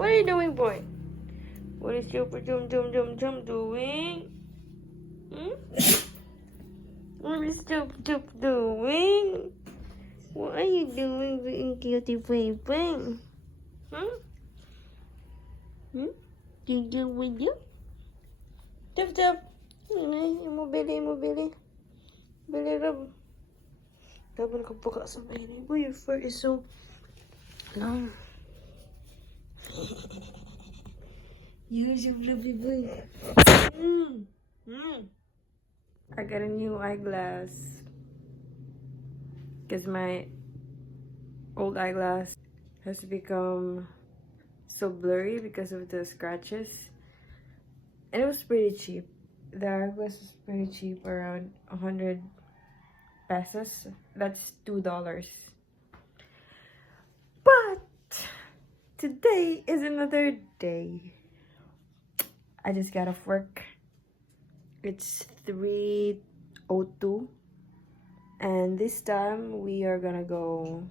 What are you doing, boy? What is Super Jum doing? Hmm? What is Jum doing? What are you doing, being cutie baby? Hmm? Hmm? Tinggal with you? Tap. Mobili. Bili rub. Dapat kapaka sa bayan. Boy, your fur is so long. You're so fluffy, boy. I got a new eyeglass. Because my old eyeglass has become so blurry because of the scratches. And it was pretty cheap. The eyeglass was pretty cheap, around 100 pesos. That's $2. But today is another day. I just got off work. It's 3:02. And this time we are gonna go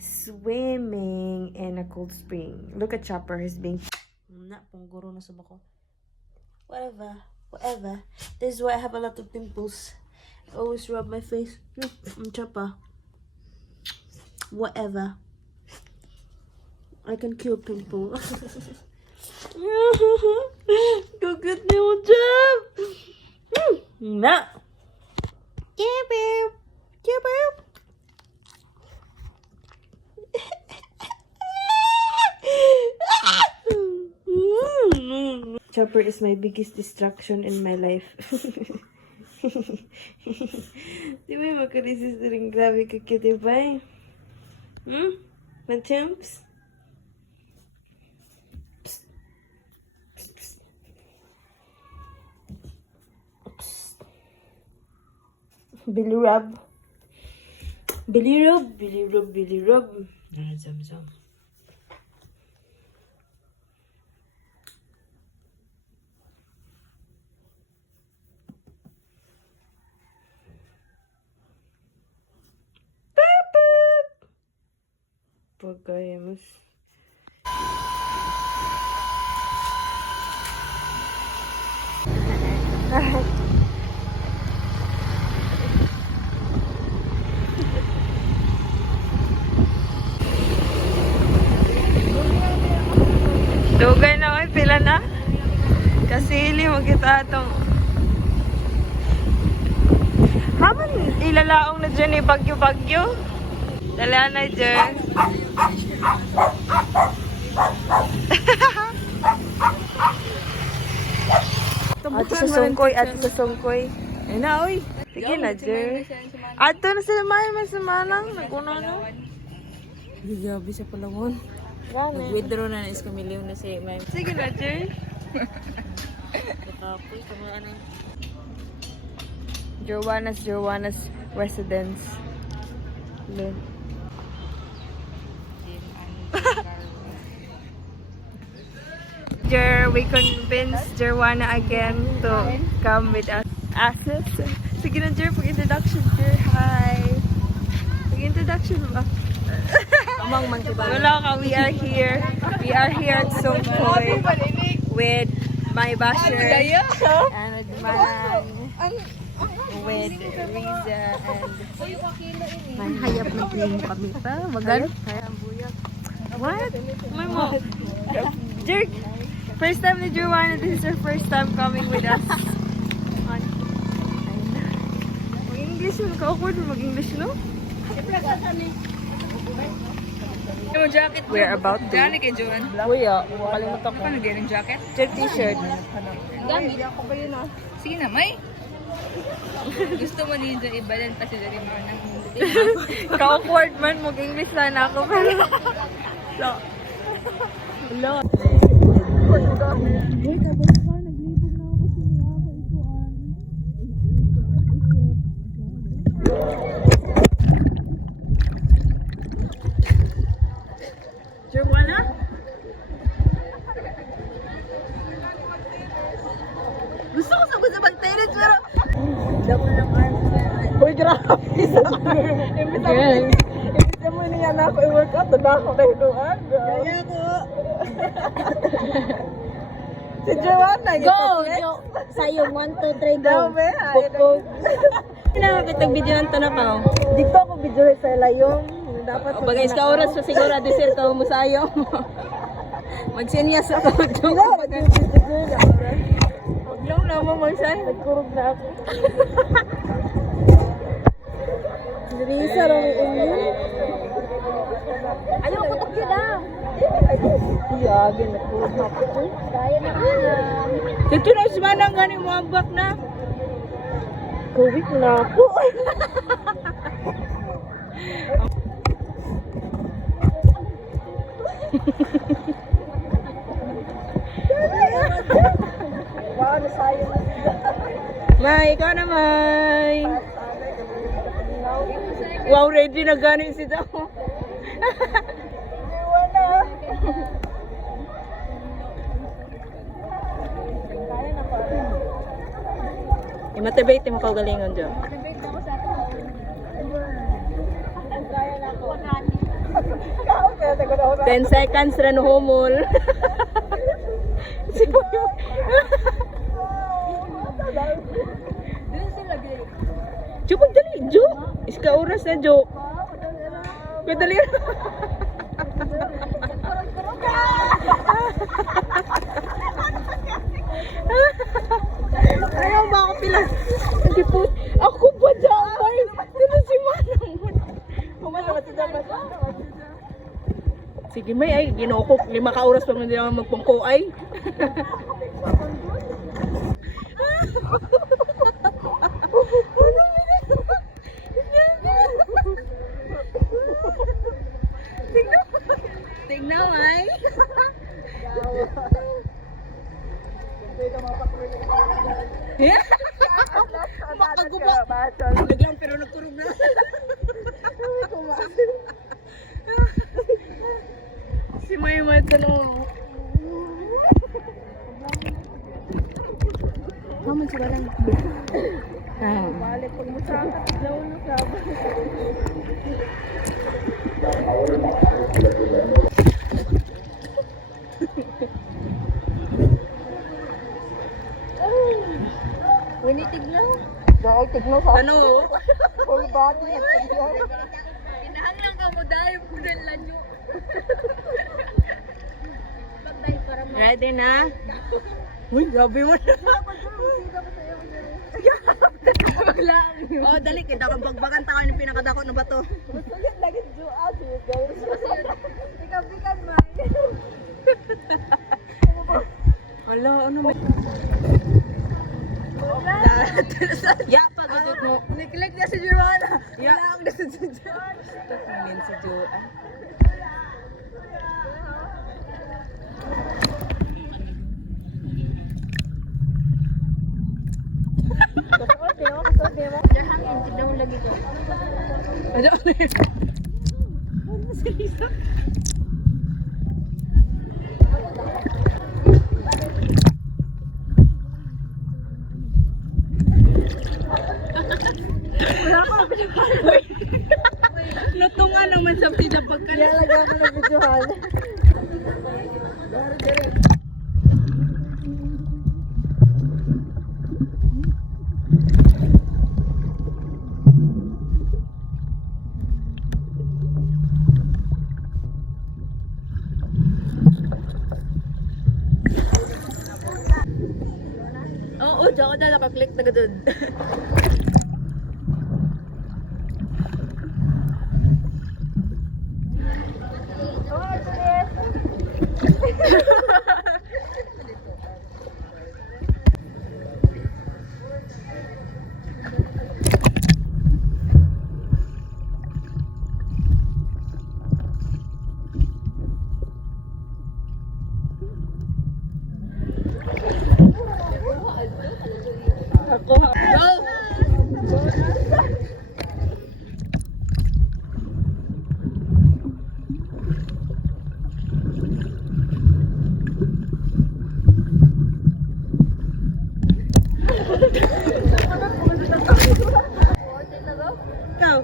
swimming in a cold spring. Look at Chopper, he's being pungguro na sa bako. Whatever. This is why I have a lot of pimples. I always rub my face. Chopper. Whatever. I can cure pimple. Go get new job. No. Yeah, babe. Chopper is my biggest distraction in my life. Di ba yung makaresis na rin grabe ka cute ba? Machumps? Billy rub. Zam. Pagkayamos. Dugay na oy, pila na? Kasili mo kita itong haman ilalaong na dyan bagyo. Dala na dyan. Ate sa sungkoy. Ay na oy. Sige na dyan. Ato na sila may sumanang. Nagkuno na. Grabe sa Palawan. Withdraw na is kamiliw na si Ma'am. Sige na, Jer. Kapoy, kamo ano. Joanna's residence. Look. Jer, we convinced Joanna again to come with us. Access. Sige na, Jer, pag-introduction, Jer. Hi. Pag-introduction ba? Wala ka, we are here at Songkoy with my basher and with Manang, with Riza and hayap na kini kami pa. Magan? What? My mom. Jerk. First time ni Joanna, this is her first time coming with us. Mag-English mo, ka-awkward mo mag-English, no? Yung jacket mo. We're about to. Dali kay Joan. Kuya, makalimutan ko. Paano din yung jacket? Check t-shirt. Gamit. Sige na, may. Gusto mo din dyan ibalan kasi dali mo nang Ka-awkward man, mag-English sana ako. Pero, Hello. Joanna? Gusto ko sa mag-tennis pero double ng arms. Uy, grabe sa imbita mo niya na ako i-workout na ako na hinuan. Kaya ko. Si Joanna, Go! Yo, sa'yo, 1, 2, 3, go. Bukog. Nakakitag video to na ka. Di ko ako video sa layong. Dapat O bagay ka oras pa siguro disir ka mo sayo. Magsinyas ako. Huwag lang naman mo siya. nagkurog na ako. Risa, rami Indian. Ayaw, kutok yun ah. Iyagin, nagkurog na ako. Kaya na ana. Dito na si Manang gani mo ambak na. Covid na ako. Paano sa'yo na siya? May, ikaw na May. Wow, ready na gani si Dao. I-motivate mo ko galingon dyan. 10 seconds ran humol. Si Boy. Jo, pagdali, Jo. Iska oras na, Jo. Pagdali. Ayaw ba ako pila? Hindi po. Ako ba dyan? Dito si Manang. Sige may ay, ginukok. 5 ka oras pa man din ako magpungko ay. Tingnan ay. Makagubo. Naglang pero nagkurog na. Si Maymay tanong. Maman sa balang. Balik pag musakat, daw na sabi. Winitiglaw. Dahil tignan sa Ano? full body at tignan. Pinahanglang ka mo dahil punan lang nyo. Patay para mo. Ready na? Uy, sabi mo na. Maglaan. Oh, dali. Kita kang bagbagan tao yung pinakadako na bato. Sulit lagi jual siya guys. Ikaw-bikan man. Ala, ano ba? Ya, pagudot mo. Nikilig na si Joanna. Ya. Wala akong nasa dyan. Tingin si Jo. Hangin, tignan mo lagi ko. Ano? Ano si Lisa? Natunga naman sa pida pagkalit. Nilagyan ko ng videohan. Oo, diyan ko na nakaklik na doon. Ako ha. Go! Ikaw.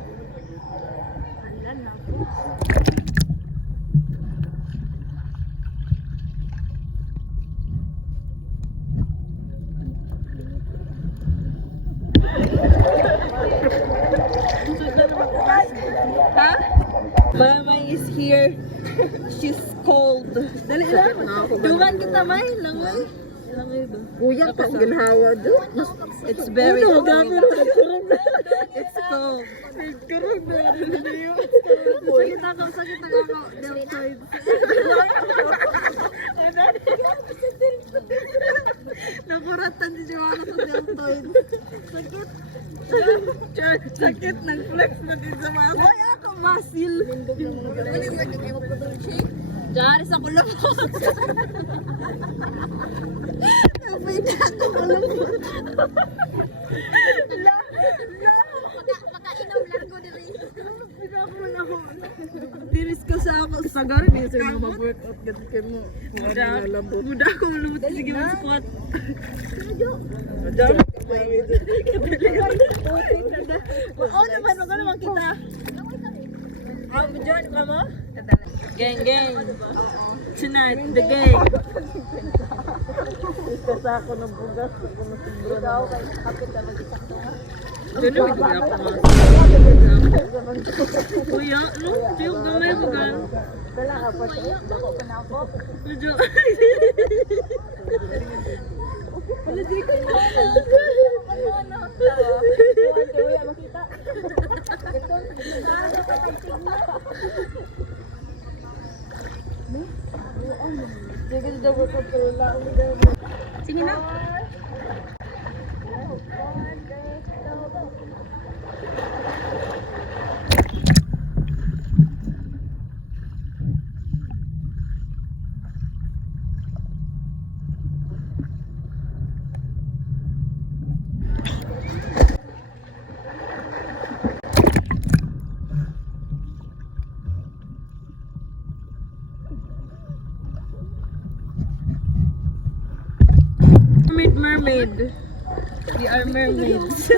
Mama is here. She's cold. Dali lang. Dugan kita, May. Langoy. Langoy ba? Kuya ka ginhawa do. It's very cold. It's cold. Sakit ako. Deltoid. Nakuratan si Joanna sa deltoid. Sakit. Sakit. Nag-flex pa din sa mga. Ay, ako masil. Jari sa kulubot. Napita ako kulubot. Makainom largo diri. Diris ko sa ako. Sagar ni sa mga mag-workout gati kay mo. Buda ko malumot. Sige mo squat. Ajam. Oo naman. Huwag ka naman kita. Join ka mo? Gang, gang. Tonight, the gang. Isa sa ako ng bugas ako masubro na. Kapit na mag-isak na. Doon na bigla ako nga. Kuya, no? Tiyok gamay ko gan. Wala ka pa siya. Dako pa na ako. Medyo. Wala di ko na. Ano? Wala makita. Ito. Sige, double ko pala. Sige na. Mermaid. We are mermaids.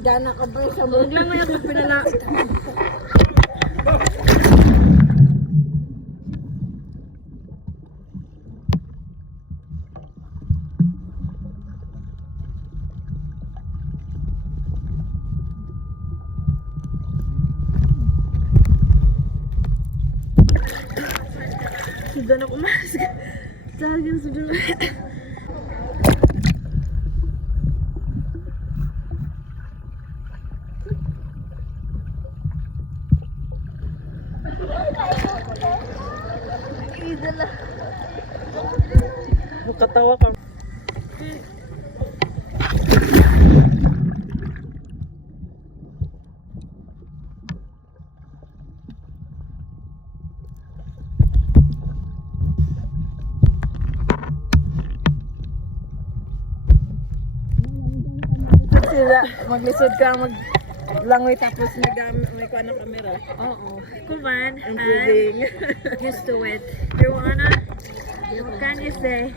Gana ka ba sa Huwag lang ngayon pag pinala. Sudah na kumas. Talagang sudah na. Katawa ka. sila maglisod ka maglangoy tapos may kuha ng camera. Oo. Kuman. Improving. Used to it. Joanna, what can you say?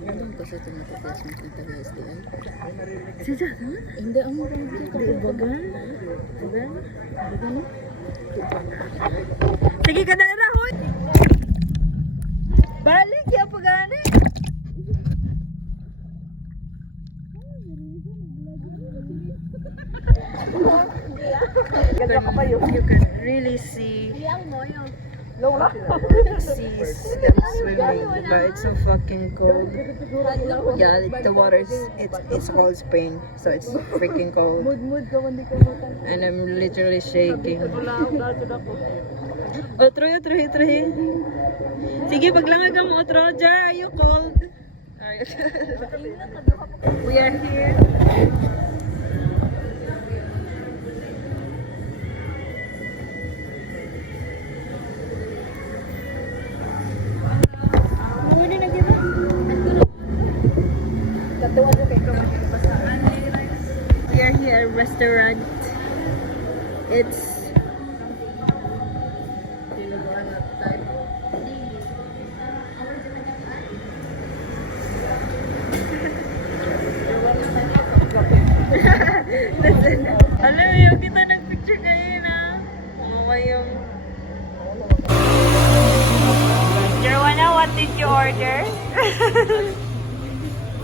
Nandun ko sa tumatatas ng kita guys di ay. Sisa? Hindi ang murang dito. Bagan? Bagan? Bagan? Sige ka na na, hoy! Balik, ya pagani! You can really see seas them swimming, but it's so fucking cold. Yeah, the water is it's called Spain, so it's freaking cold. And I'm literally shaking. Otro. Sige, paglangag ka mo, Otro. Jar, are you cold? We are here. We are here at a restaurant. It's alam mo yung kita nag-picture kayo na yung Joanna, what did you order?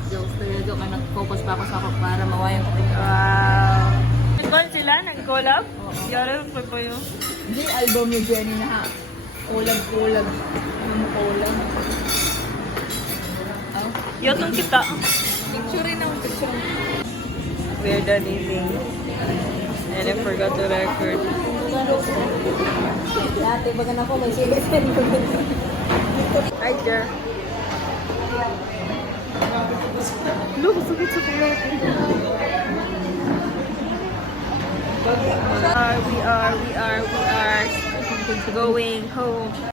Jokes talaga ka nag-focus pa ako sa ako para mawayang ko. Wow. Kung sila, nag-collab? Yara pa ba yun? Hindi, album ni Jenny na ha. Collab. Collab. Yotong kita. Picture rin ang picture. We're done eating. And I forgot to record. Dati, baga na po, may sigasan ko. Hi, Jer. Look, sakit sa kulot. We are going home.